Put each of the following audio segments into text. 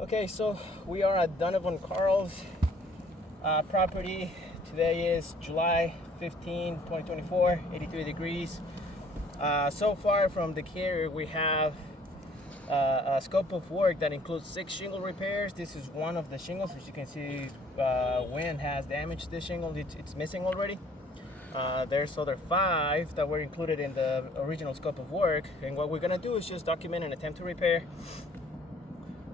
Okay, so we are at Donovan Carles property. Today is July 15, 2024, 83 degrees. So far from the carrier, we have a scope of work that includes 6 shingle repairs. This is one of the shingles. As you can see, wind has damaged this shingle. It's missing already. There's other 5 that were included in the original scope of work. And what we're gonna do is just document an attempt to repair.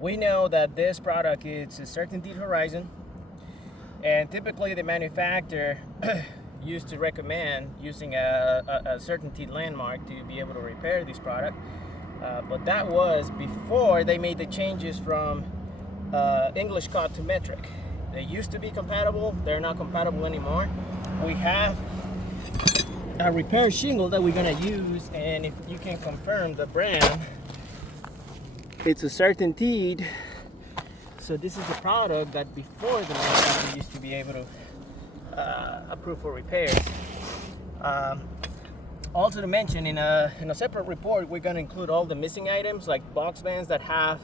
We know that this product is a certainty horizon, and typically the manufacturer used to recommend using a certainty landmark to be able to repair this product. But that was before they made the changes from English cut to metric. They used to be compatible, they're not compatible anymore. We have a repair shingle that we're gonna use, and if you can confirm the brand, it's a certainty. So this is a product that before the manufacturer used to be able to approve for repairs. Also to mention, in a separate report, we're going to include all the missing items, like box vans that have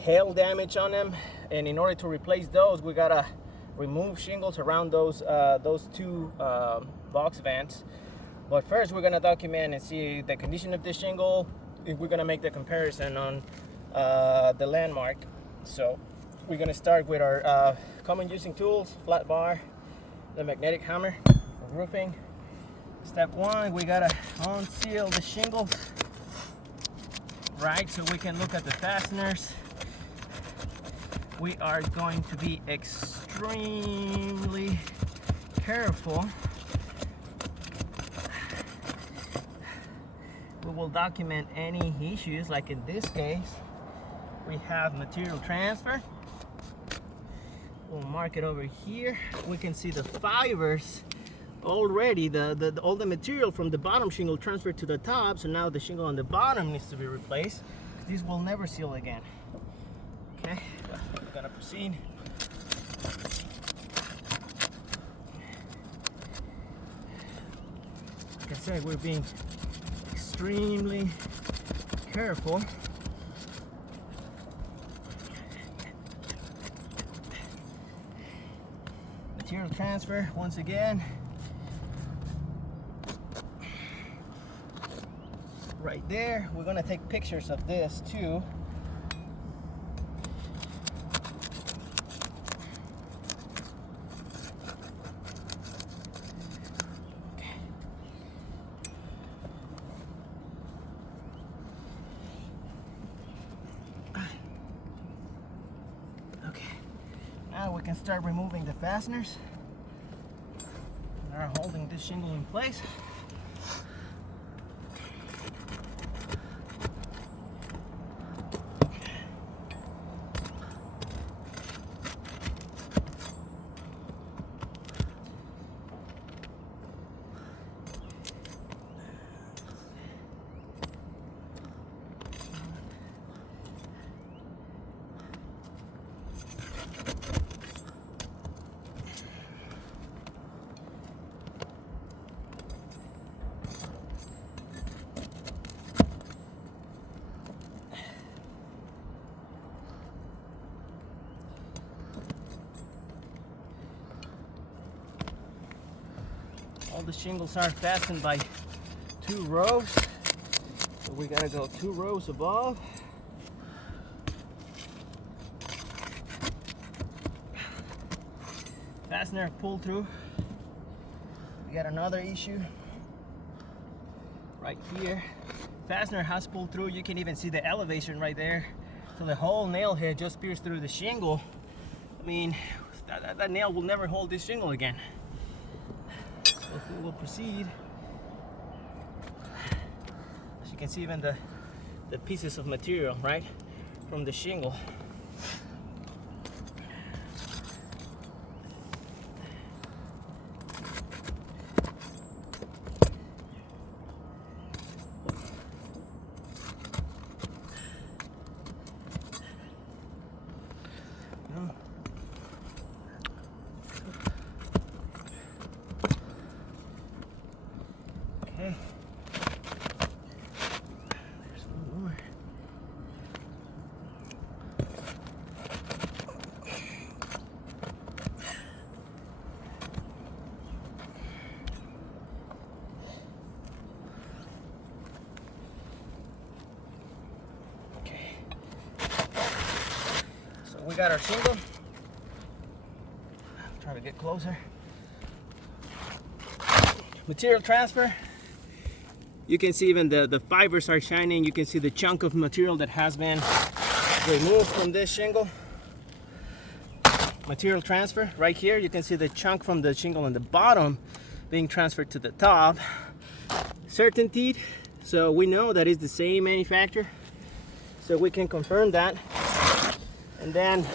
hail damage on them, and in order to replace those, we gotta remove shingles around those 2 box vans. But first, we're gonna document and see the condition of this shingle. If we're gonna make the comparison on the landmark. So we're gonna start with our common using tools, flat bar, the magnetic hammer for roofing. Step 1, we gotta unseal the shingles, right, so we can look at the fasteners. We are going to be extremely careful. We will document any issues, like in this case, we have material transfer. We'll mark it over here. We can see the fibers already, all the material from the bottom shingle transferred to the top, so now the shingle on the bottom needs to be replaced. This will never seal again. Okay, we're gonna proceed. Like I said, we're being extremely careful. Material transfer once again. Right there. We're gonna take pictures of this too. Now we can start removing the fasteners that are holding this shingle in place. All the shingles are fastened by 2 rows, so we gotta go 2 rows above. Fastener pull through. We got another issue right here. Fastener has pulled through. You can even see the elevation right there. So the whole nail head just pierced through the shingle. I mean, that nail will never hold this shingle again. We will proceed. As you can see, even the pieces of material, right, from the shingle. Okay. There's one more. We got our shingle. Try to get closer. Material transfer. You can see even the fibers are shining. You can see the chunk of material that has been removed from this shingle. Material transfer right here. You can see the chunk from the shingle on the bottom being transferred to the top. Certainty. So we know that it's the same manufacturer. So we can confirm that. And then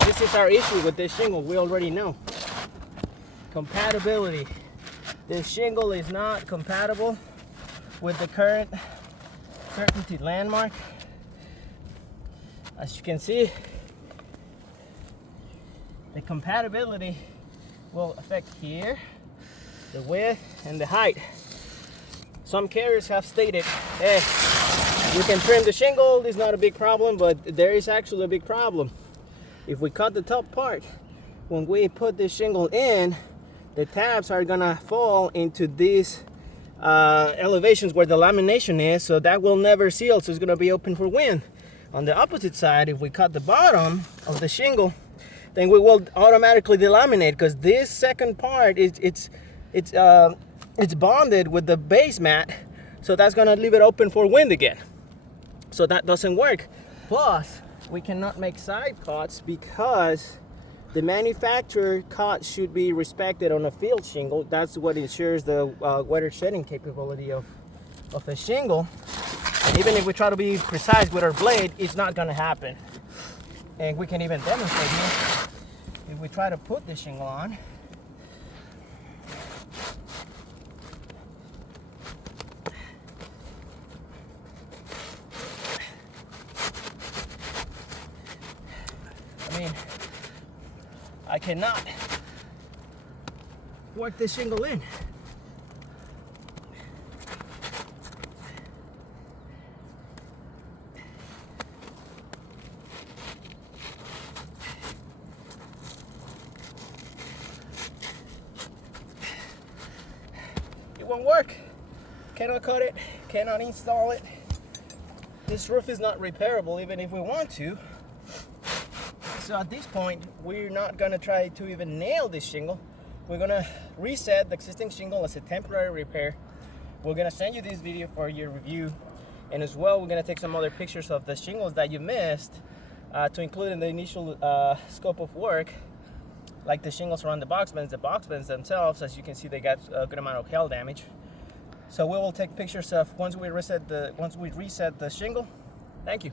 this is our issue with this shingle. We already know. Compatibility. This shingle is not compatible with the current Certainty landmark. As you can see, the compatibility will affect here, the width and the height. Some carriers have stated, hey, you can trim the shingle, it's not a big problem, but there is actually a big problem. If we cut the top part, when we put this shingle in, the tabs are gonna fall into these elevations where the lamination is, so that will never seal, so it's gonna be open for wind. On the opposite side, if we cut the bottom of the shingle, then we will automatically delaminate, because this second part it's bonded with the base mat, so that's gonna leave it open for wind again. So that doesn't work. Plus, we cannot make side cuts because the manufacturer cut should be respected on a field shingle. That's what ensures the weather shedding capability of a shingle. And even if we try to be precise with our blade, it's not gonna happen. And we can even demonstrate here. If we try to put the shingle on, I cannot work this shingle in. It won't work. Cannot cut it, cannot install it. This roof is not repairable even if we want to. So at this point, we're not gonna try to even nail this shingle. We're gonna reset the existing shingle as a temporary repair. We're gonna send you this video for your review. And as well, we're gonna take some other pictures of the shingles that you missed to include in the initial scope of work, like the shingles around the box bends themselves. As you can see, they got a good amount of hail damage. So we will take pictures of once we reset the shingle. Thank you.